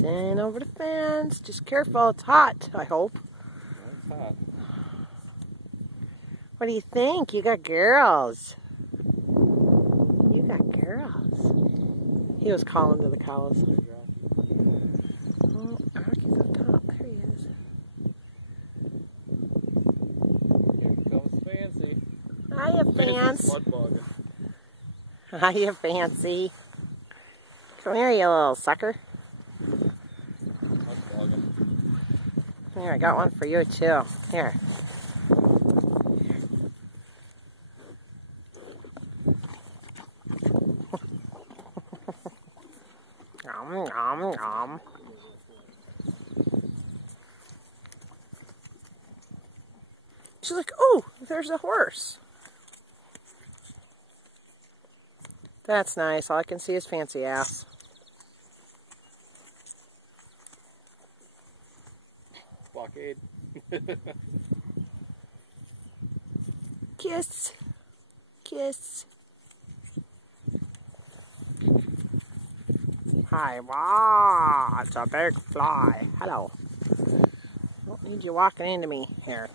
Racing over the fence. Just careful, it's hot, I hope. It's hot. What do you think? You got girls. You got girls. He was calling to the cows. Oh, Rocky's up top. There he is. Here comes Fancy. Hiya, Fancy. Slug-bogging. Hiya, Fancy. Come here, you little sucker. Slug-bogging. Here, I got one for you, too. Here. Nom, nom, nom. She's like, oh, there's a horse. That's nice. All I can see is Fancy ass. Blockade. Kiss. Kiss. Hi, wow, it's a big fly. Hello. Don't need you walking into me here.